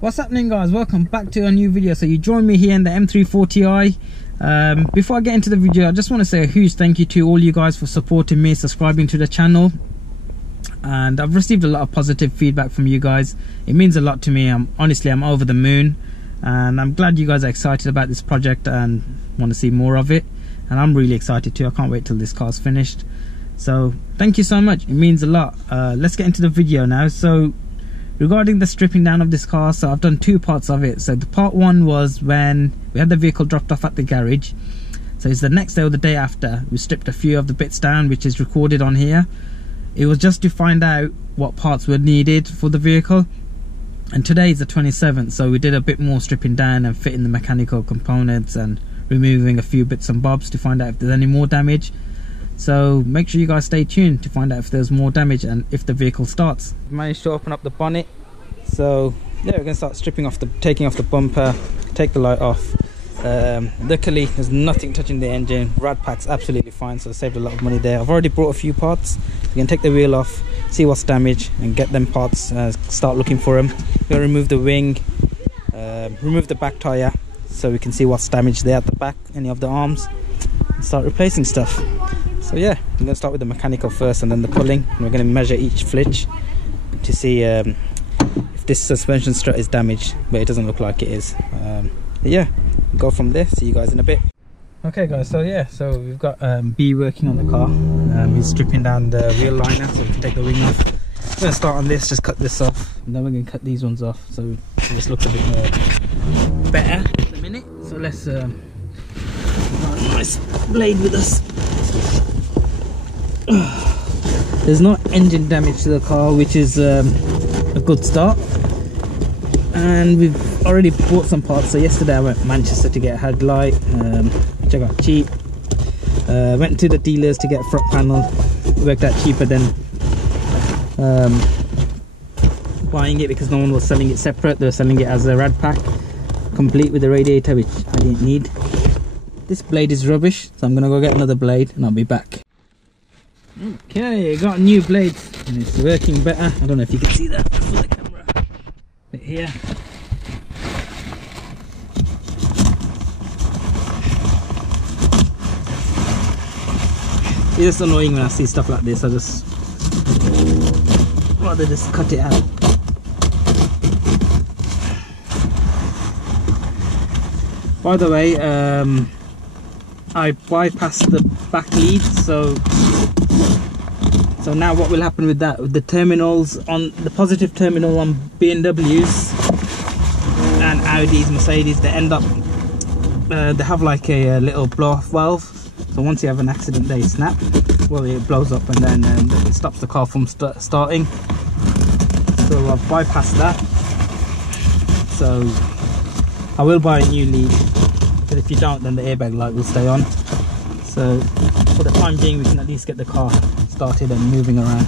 What's happening, guys? Welcome back to a new video. So you join me here in the M340i. Before I get into the video, I just want to say a huge thank you to all you guys for supporting me, subscribing to the channel, and I've received a lot of positive feedback from you guys. It means a lot to me. Honestly, I'm over the moon, and I'm glad you guys are excited about this project and want to see more of it, and I'm really excited too. I can't wait till this car's finished. So thank you so much, it means a lot. Let's get into the video now. So regarding the stripping down of this car, so I've done two parts of it. So the part one was when we had the vehicle dropped off at the garage. So it's the next day or the day after. We stripped a few of the bits down, which is recorded on here. It was just to find out what parts were needed for the vehicle. And today is the 27th, so we did a bit more stripping down and fitting the mechanical components and removing a few bits and bobs to find out if there's any more damage. So make sure you guys stay tuned to find out if there's more damage and if the vehicle starts. We managed to open up the bonnet. So yeah, we're gonna start stripping off taking off the bumper, take the light off. Luckily there's nothing touching the engine. Rad pack's absolutely fine, so I saved a lot of money there. I've already brought a few parts. We're gonna take the wheel off, see what's damaged, and get them parts. Start looking for them. We're gonna remove the wing, remove the back tire, so we can see what's damaged there at the back, any of the arms, and start replacing stuff. So yeah, I'm going to start with the mechanical first and then the pulling. And we're going to measure each flitch to see if this suspension strut is damaged, but it doesn't look like it is. Yeah, go from there. See you guys in a bit. Okay guys, so yeah, so we've got B working on the car. He's stripping down the wheel liner so we can take the wing off. I'm going to start on this, just cut this off, and then we're going to cut these ones off so it just looks a bit more better at the minute. So let's got a nice blade with us. There's no engine damage to the car, which is a good start, and we've already bought some parts. So yesterday I went to Manchester to get a headlight, which I got cheap. Went to the dealers to get a front panel, worked out cheaper than buying it because no one was selling it separate. They were selling it as a rad pack complete with the radiator, which I didn't need. This blade is rubbish, so I'm gonna go get another blade and I'll be back. Okay, I got new blades and it's working better. I don't know if you can see that for the camera. But here. It's just annoying when I see stuff like this. I just rather just cut it out. By the way, I bypassed the back lead, so now what will happen with that, with the terminals on the positive terminal on BMWs and Audis, Mercedes, they end up they have like a little blow off valve, so once you have an accident they snap, well it blows up and then it stops the car from starting. So I've bypassed that, so I will buy a new lead, but if you don't then the airbag light will stay on. So for the time being we can at least get the car started and moving around.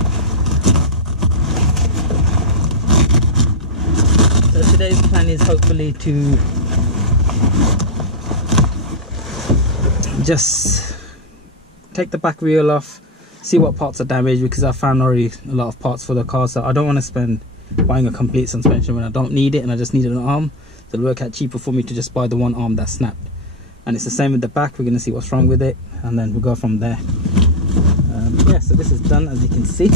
So today's plan is hopefully to just take the back wheel off, see what parts are damaged, because I found already a lot of parts for the car, so I don't want to spend buying a complete suspension when I don't need it and I just needed an arm. So it'll work out cheaper for me to just buy the one arm that's snapped. And it's the same with the back. We're going to see what's wrong with it and then we'll go from there. Yeah, so this is done, as you can see.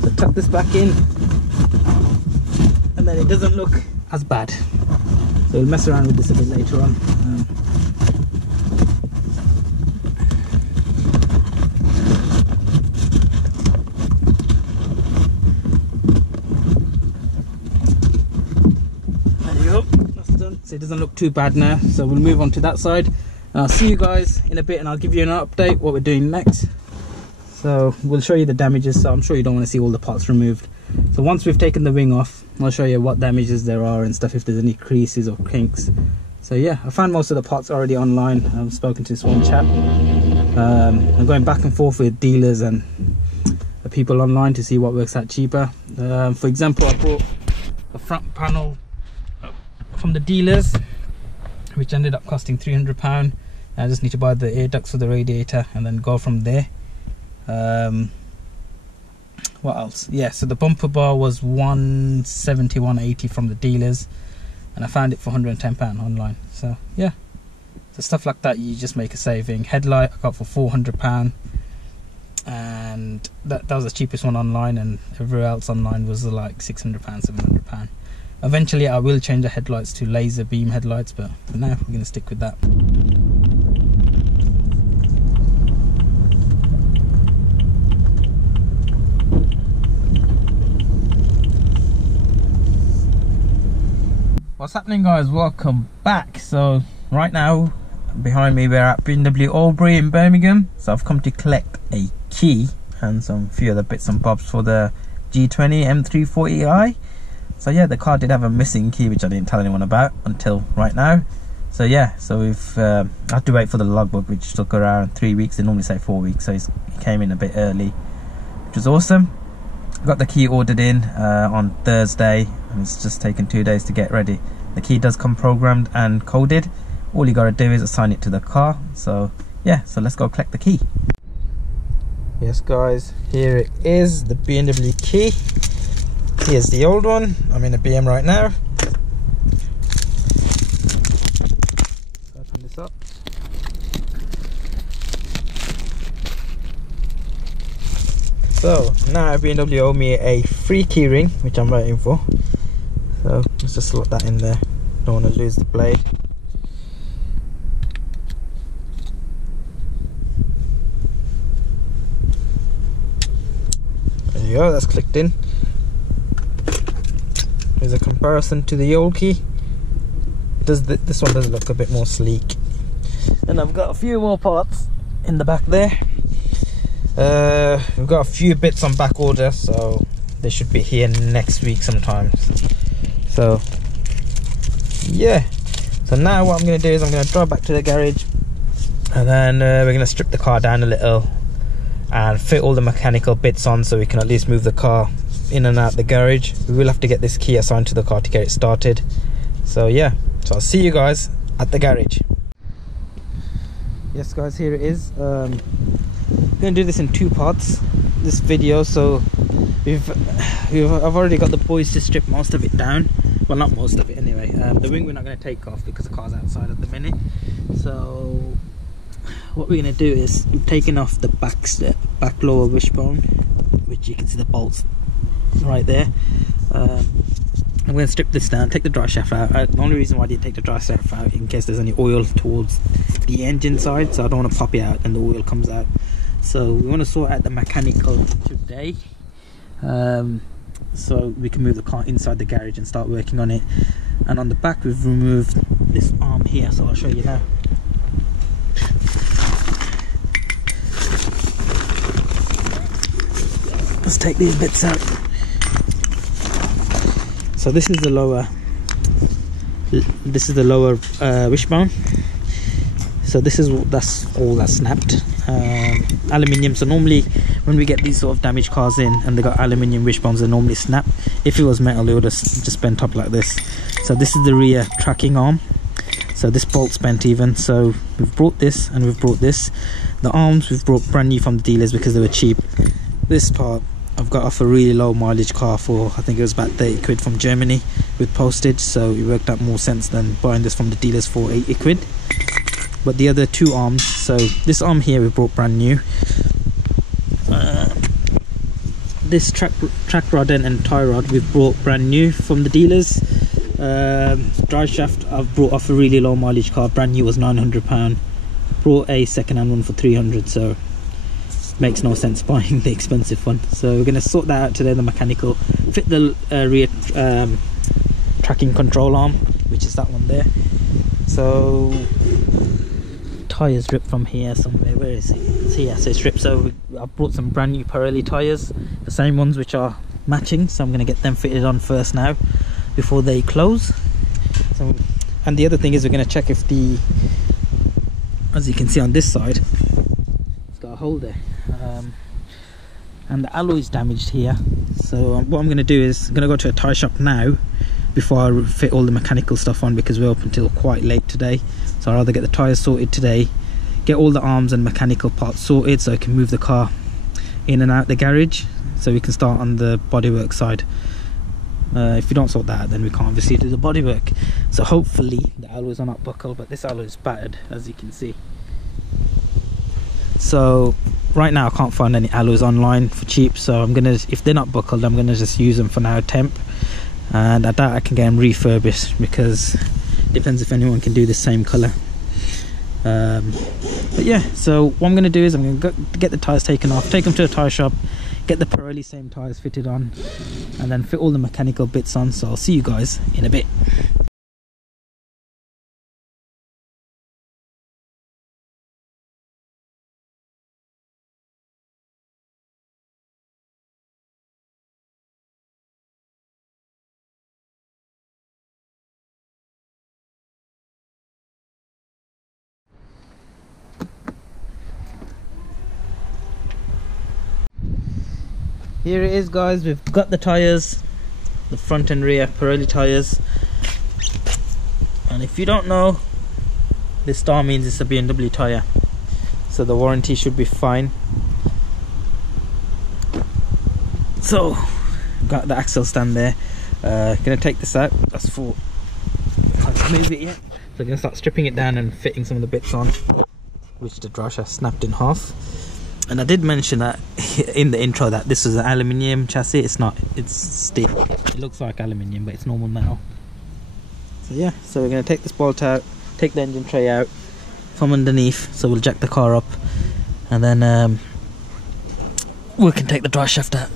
So tuck this back in and then it doesn't look as bad. So we'll mess around with this a bit later on. There you go, that's done. So it doesn't look too bad now, so we'll move on to that side and I'll see you guys in a bit and I'll give you an update what we're doing next. So we'll show you the damages, so I'm sure you don't want to see all the parts removed. So once we've taken the wing off, I'll show you what damages there are and stuff, if there's any creases or kinks. So yeah, I found most of the parts already online. I've spoken to this one chap. I'm going back and forth with dealers and the people online to see what works out cheaper. For example, I bought a front panel from the dealers, which ended up costing £300. I just need to buy the air ducts for the radiator and then go from there. what else? Yeah, so the bumper bar was 170, 180 from the dealers, and I found it for £110 online. So yeah, so stuff like that, you just make a saving. Headlight I got for £400, and that was the cheapest one online, and everywhere else online was like £600, £700. Eventually I will change the headlights to laser beam headlights, but for now we're going to stick with that. What's happening, guys? Welcome back. So right now behind me we're at BMW Albury in Birmingham, so I've come to collect a key and some few other bits and bobs for the G20 M340i. So yeah, the car did have a missing key which I didn't tell anyone about until right now. So yeah, so we've had to wait for the logbook, which took around 3 weeks. They normally say 4 weeks, so he came in a bit early, which was awesome. Got the key ordered in on Thursday, and it's just taken 2 days to get ready. The key does come programmed and coded. All you gotta do is assign it to the car. So yeah, so let's go collect the key. Yes guys, here it is, the BMW key. Here's the old one. I'm in a BM right now. Open this up. So now BMW owe me a free key ring, which I'm waiting for. So let's just slot that in there. Don't want to lose the blade. There you go, that's clicked in. There's a comparison to the old key. This one does look a bit more sleek. And I've got a few more parts in the back there. We've got a few bits on back order, so they should be here next week sometime. So yeah, so now what I'm going to do is I'm going to drive back to the garage, and then we're going to strip the car down a little and fit all the mechanical bits on, so we can at least move the car in and out the garage. We will have to get this key assigned to the car to get it started. So yeah, so I'll see you guys at the garage. Yes guys, here it is. I'm going to do this in 2 parts, this video. So I've already got the boys to strip most of it down. Well, not most of it anyway. The wing we're not going to take off because the car's outside at the minute. So what we're going to do is we've taken off the back lower wishbone, which you can see the bolts right there. I'm going to strip this down, take the dry shaft out. The only reason why I didn't take the dry shaft out, in case there's any oil towards the engine side, so I don't want to pop it out and the oil comes out. So we want to sort out the mechanical today, so we can move the car inside the garage and start working on it. And on the back we've removed this arm here, so I'll show you now. Let's take these bits out. So this is the lower wishbone. So that's all that's snapped. Aluminium. So normally when we get these sort of damaged cars in and they got aluminium wishbones, they normally snap. If it was metal, it would have just bent up like this. So this is the rear tracking arm. So this bolt's bent even. So we've brought this and we've brought this. The arms we've brought brand new from the dealers because they were cheap. This part I've got off a really low mileage car for, I think it was about 30 quid from Germany with postage, so it worked out more sense than buying this from the dealers for 80 quid. But the other 2 arms, so this arm here we brought brand new. This track rod and tie rod we've brought brand new from the dealers. Drive shaft I've brought off a really low mileage car, brand new was £900. Brought a second hand one for 300, so makes no sense buying the expensive one. So we're going to sort that out today, the mechanical, fit the rear tracking control arm, which is that one there. So tyres ripped from here somewhere. Where is it? It's here, so it's ripped. So I've brought some brand new Pirelli tyres, the same ones which are matching, so I'm going to get them fitted on first now before they close. So, and the other thing is we're going to check if the, as you can see on this side, it's got a hole there, and the alloy is damaged here. So what I'm going to do is I'm going to go to a tyre shop now before I fit all the mechanical stuff on, because we're up until quite late today. So I'd rather get the tyres sorted today, get all the arms and mechanical parts sorted so I can move the car in and out the garage. so we can start on the bodywork side. If you don't sort that out, then we can't obviously do the bodywork. So hopefully the alloys are not buckled, but this alloy is battered, as you can see. So right now I can't find any alloys online for cheap, so I'm gonna, if they're not buckled, I'm gonna just use them for now temp, and I doubt I can get them refurbished, because it depends if anyone can do the same color. But yeah, so what I'm gonna do is I'm gonna get the tires taken off, take them to a tire shop, get the Pirelli same tires fitted on, and then fit all the mechanical bits on. So I'll see you guys in a bit. Here it is, guys. We've got the tires, the front and rear Pirelli tires, and if you don't know, this star means it's a BMW tire, so the warranty should be fine. So got the axle stand there. Gonna take this out. That's for, can't move it yet, so I'm gonna start stripping it down and fitting some of the bits on, which the drive shaft snapped in half. And I did mention that in the intro that this is an aluminium chassis. It's not, it's steel. It looks like aluminium, but it's normal metal. So yeah, so we're going to take this bolt out, take the engine tray out from underneath, so we'll jack the car up, and then we can take the drive shaft out.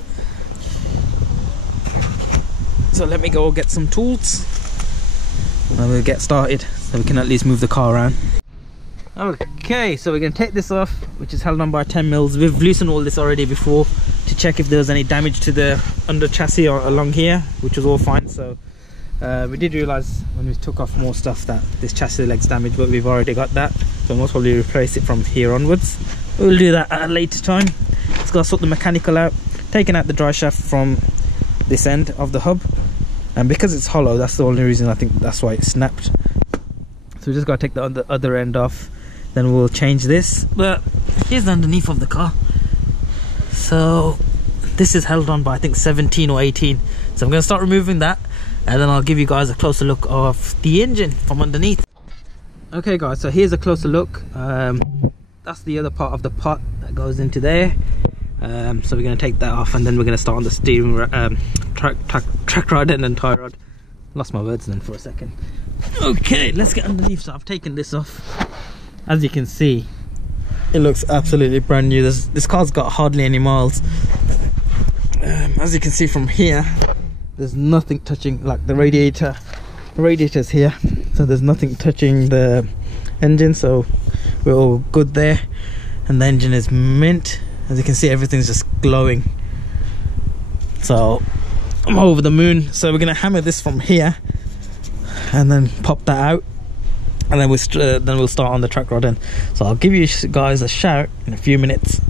So let me go get some tools and we'll get started, so we can at least move the car around. Okay, so we're going to take this off, which is held on by 10 mils. We've loosened all this already before to check if there was any damage to the under chassis or along here, which was all fine. So we did realise when we took off more stuff that this chassis leg's damaged, but we've already got that, so we'll most probably replace it from here onwards. We'll do that at a later time. Let's go sort the mechanical out, taking out the drive shaft from this end of the hub, and because it's hollow, that's the only reason I think that's why it snapped. So we just got to take the other end off, then we'll change this. But here's the underneath of the car. So this is held on by I think 17 or 18. So I'm going to start removing that, and then I'll give you guys a closer look of the engine from underneath. Okay guys, so here's a closer look. That's the other part of the pot that goes into there. So we're going to take that off, and then we're going to start on the steering track rod and then tie rod. Lost my words then for a second. Okay, let's get underneath. So I've taken this off. As you can see, it looks absolutely brand new. This car's got hardly any miles. As you can see from here, there's nothing touching, like the radiator's here, so there's nothing touching the engine, so we're all good there. And the engine is mint. As you can see, everything's just glowing, so I'm over the moon. So we're gonna hammer this from here and then pop that out, and then we'll start on the track rod end. So I'll give you guys a shout in a few minutes.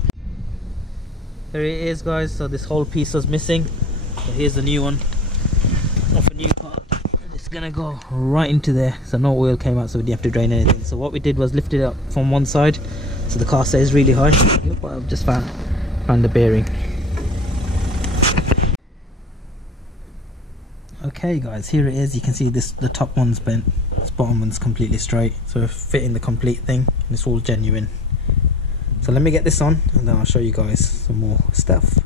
There it is, guys. So this whole piece was missing, so here's the new one off a new part. It's gonna go right into there, so no oil came out, so we didn't have to drain anything. So what we did was lift it up from one side so the car stays really high. Yep, I've just found the bearing. Okay guys, here it is. You can see this, the top one's bent, this bottom one's completely straight, so we're fitting the complete thing, and it's all genuine. So let me get this on, and then I'll show you guys some more stuff.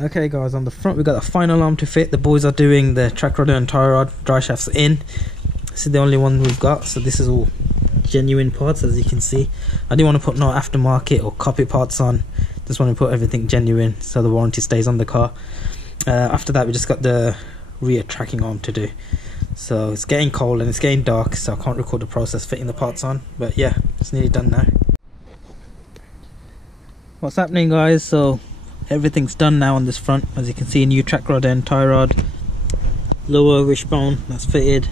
Okay guys, on the front we've got the final arm to fit. The boys are doing the track rod and tie rod, drive shafts in. This is the only one we've got, so this is all genuine parts, as you can see. I didn't want to put no aftermarket or copy parts on, just want to put everything genuine so the warranty stays on the car. After that we just got the rear tracking arm to do. So it's getting cold and it's getting dark, so I can't record the process fitting the parts on, but yeah, it's nearly done now. What's happening guys, so everything's done now on this front. As you can see, new track rod and tie rod, lower wishbone that's fitted,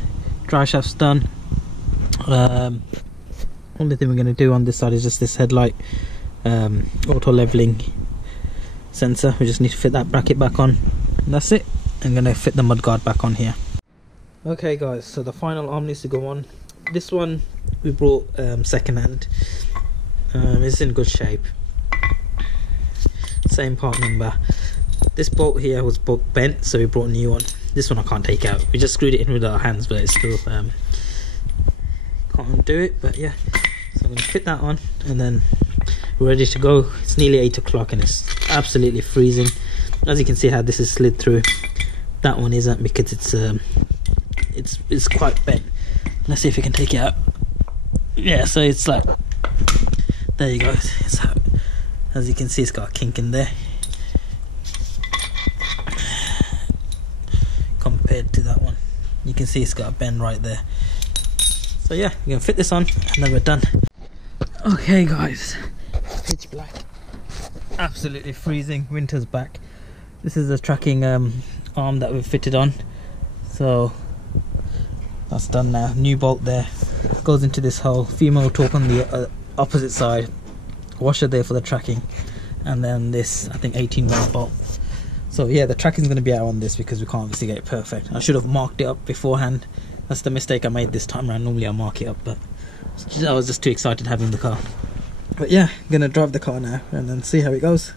drive shaft's done. Only thing we're going to do on this side is just this headlight auto leveling sensor. We just need to fit that bracket back on, and that's it. I'm going to fit the mudguard back on here. Okay guys, so the final arm needs to go on. This one we brought second hand. It's in good shape, same part number. This bolt here was bent, so we brought a new one. This one I can't take out. We just screwed it in with our hands, but it's still can't undo it. But yeah, so I'm gonna fit that on, and then we're ready to go. It's nearly 8 o'clock and it's absolutely freezing. As you can see how this is slid through. That one isn't, because it's quite bent. Let's see if we can take it out. Yeah, so it's like, there you go. It's how, as you can see, it's got a kink in there compared to that one. You can see it's got a bend right there. So yeah, we're gonna fit this on and then we're done. Okay guys, pitch black, absolutely freezing, winter's back. This is the tracking arm that we've fitted on, so that's done now. New bolt there, goes into this hole, female torque on the opposite side, washer there for the tracking, and then this, I think, 18mm bolt. So yeah, the tracking's going to be out on this because we can't obviously get it perfect. I should have marked it up beforehand. That's the mistake I made this time around. Normally I mark it up, but I was just too excited having the car. But yeah, I'm going to drive the car now and then see how it goes.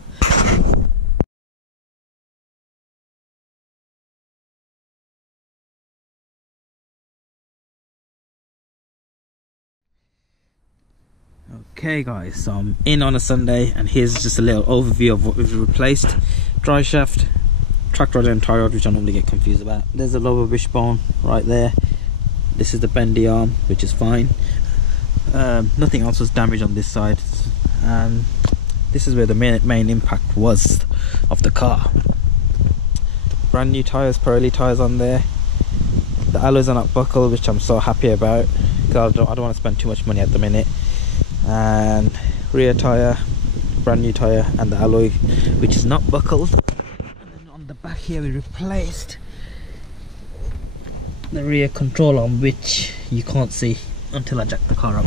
Okay guys, so I'm in on a Sunday and here's just a little overview of what we've replaced. Drive shaft, track rod and tie rod, which I normally get confused about. There's a lower wishbone right there. This is the bendy arm, which is fine. Nothing else was damaged on this side, and this is where the main impact was of the car. Brand new tyres, Pirelli tyres on there. The alloys are not buckled, which I'm so happy about because I don't want to spend too much money at the minute. And rear tyre, brand new tyre, and the alloy, which is not buckled. And then on the back here we replaced the rear control arm, which you can't see until I jack the car up.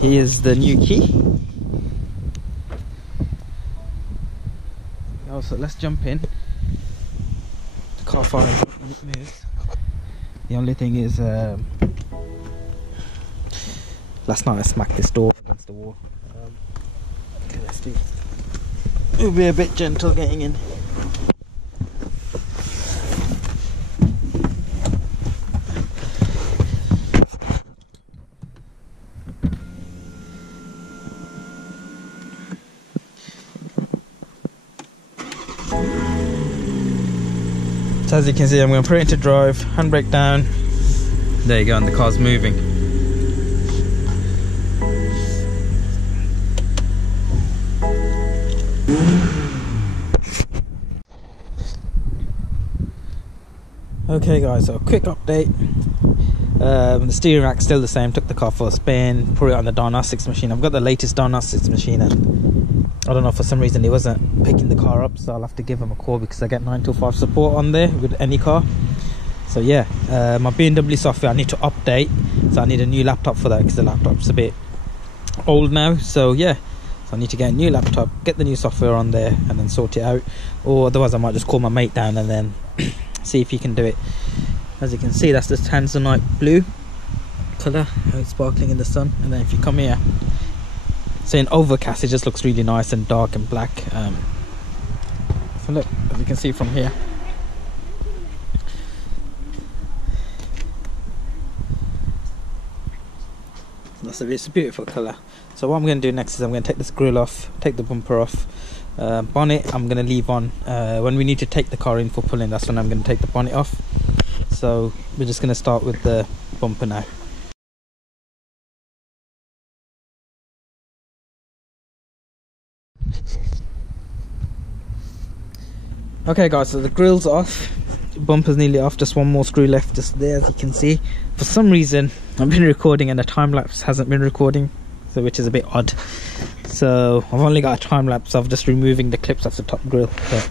Here's the new key. So let's jump in. The car fires up when it moves. The only thing is last night I smacked this door against the wall. Okay, let's do it. We'll be a bit gentle getting in. So as you can see, I'm going to put it into drive, handbrake down. There you go, and the car's moving. Okay guys, so a quick update. The steering rack's still the same. Took the car for a spin, put it on the diagnostics machine. I've got the latest diagnostics machine, and I don't know, for some reason it wasn't picking the car up, so I'll have to give them a call because I get 9 till 5 support on there with any car. So yeah, my BMW software I need to update, so I need a new laptop for that because the laptop's a bit old now. So yeah, so I need to get a new laptop, get the new software on there, and then sort it out. Or otherwise I might just call my mate down and then see if he can do it. As you can see, that's the tanzanite blue colour, how it's sparkling in the sun. And then if you come here, so in overcast it just looks really nice and dark and black. So look, as you can see from here, it's a beautiful colour. So what I'm going to do next is I'm going to take this grille off, take the bumper off. Bonnet I'm going to leave on. When we need to take the car in for pulling, that's when I'm going to take the bonnet off. So we're just going to start with the bumper now. Okay guys, so the grille's off, bumper's nearly off, just one more screw left just there. As you can see, for some reason I've been recording and the time-lapse hasn't been recording, so which is a bit odd. So I've only got a time-lapse of just removing the clips off the top grille. But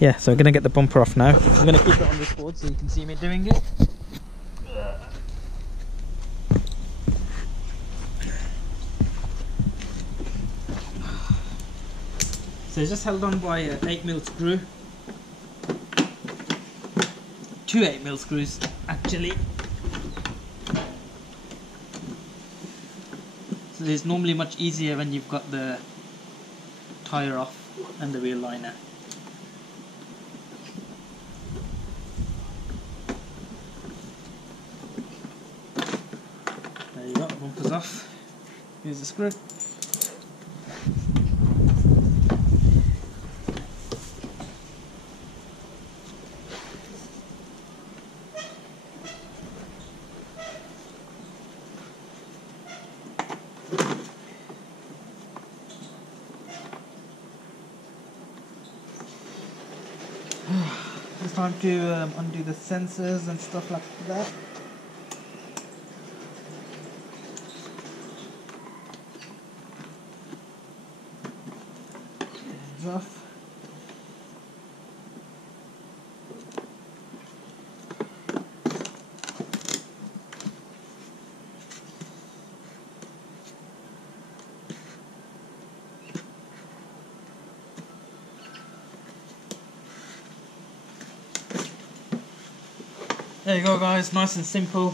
yeah, so we're gonna get the bumper off now. I'm gonna keep it on record so you can see me doing it. So it's just held on by an 8mm screw. 2 8mm screws actually. So it's normally much easier when you've got the tyre off and the wheel liner. There you go, bumper's off. Here's the screw. It's time to undo the sensors and stuff like that. Hands off. There you go guys, nice and simple.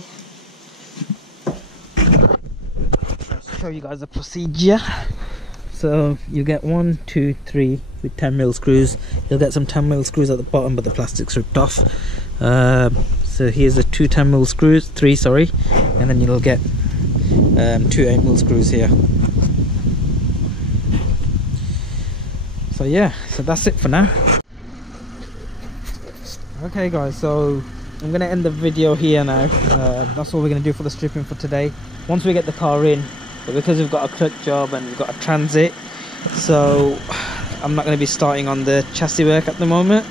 I'll show you guys the procedure. So you get 1, 2, 3 with 10mm screws. You'll get some 10mm screws at the bottom, but the plastic's ripped off. So here's the 2 10mm screws, 3 sorry, and then you'll get 2 8mm screws here. So yeah, so that's it for now. Okay guys, so I'm going to end the video here now. That's all we're going to do for the stripping for today. Once we get the car in, but because we've got a cut job and we've got a transit, so I'm not going to be starting on the chassis work at the moment.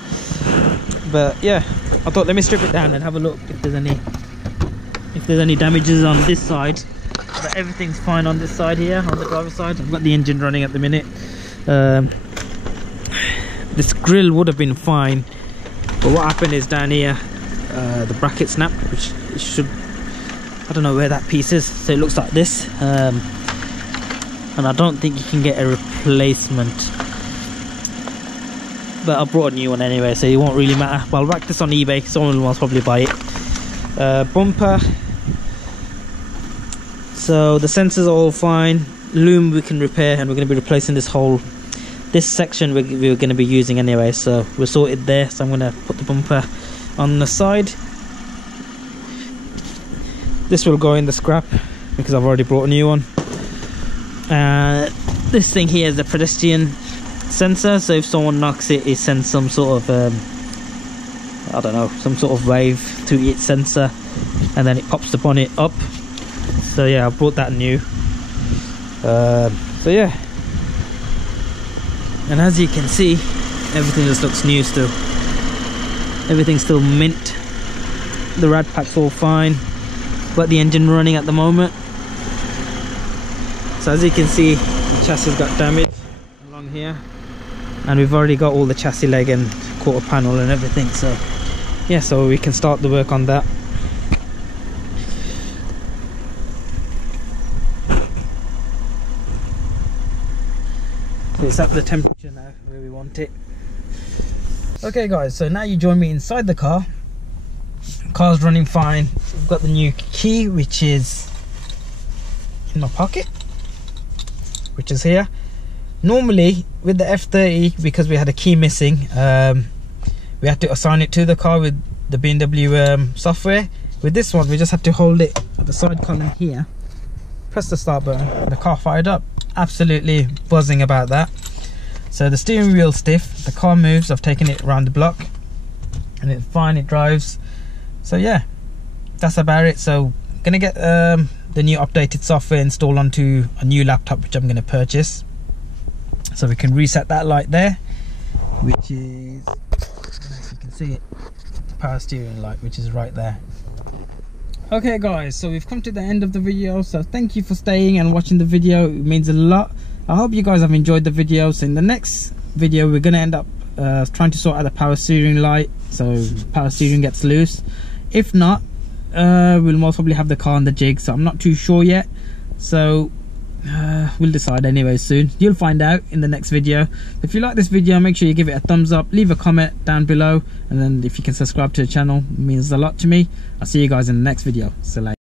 But yeah, I thought let me strip it down and have a look if there's any damages on this side. But everything's fine on this side here, on the driver's side. I've got the engine running at the minute. This grill would have been fine, but what happened is down here the bracket snapped, which it should, I don't know where that piece is, so it looks like this, and I don't think you can get a replacement, but I brought a new one anyway, so it won't really matter. But I'll rack this on eBay, someone will probably buy it. Bumper, so the sensors are all fine. Loom we can repair, and we're going to be replacing this section we're going to be using anyway, so we're sorted there. So I'm going to put the bumper on the side. This will go in the scrap because I've already brought a new one. This thing here is a pedestrian sensor, so if someone knocks it, it sends some sort of I don't know, some sort of wave to its sensor, and then it pops upon it up. So yeah, I brought that new. So yeah, and as you can see, everything just looks new still. Everything's still mint. The rad pack's all fine. Got the engine running at the moment. So as you can see, the chassis got damaged along here, and we've already got all the chassis leg and quarter panel and everything. So yeah, so we can start the work on that. So it's at the temperature now where we want it. Okay guys, so now you join me inside the car. Car's running fine. We've got the new key, which is in my pocket, which is here. Normally with the F30, because we had a key missing, we had to assign it to the car with the BMW software. With this one, we just had to hold it at the side column here, press the start button, and the car fired up. Absolutely buzzing about that. So the steering wheel stiff, the car moves. I've taken it around the block and it's fine, it drives. So yeah, that's about it. So I'm gonna get the new updated software installed onto a new laptop, which I'm gonna purchase, so we can reset that light there, which is, as you can see it, the power steering light, which is right there. Okay guys, so we've come to the end of the video, so thank you for staying and watching the video. It means a lot. I hope you guys have enjoyed the video. So in the next video, we're gonna end up trying to sort out the power steering light, so power steering gets loose. If not, we'll most probably have the car on the jig, so I'm not too sure yet. So we'll decide anyway soon. You'll find out in the next video. If you like this video, make sure you give it a thumbs up, leave a comment down below, and then if you can subscribe to the channel, it means a lot to me. I'll see you guys in the next video. So like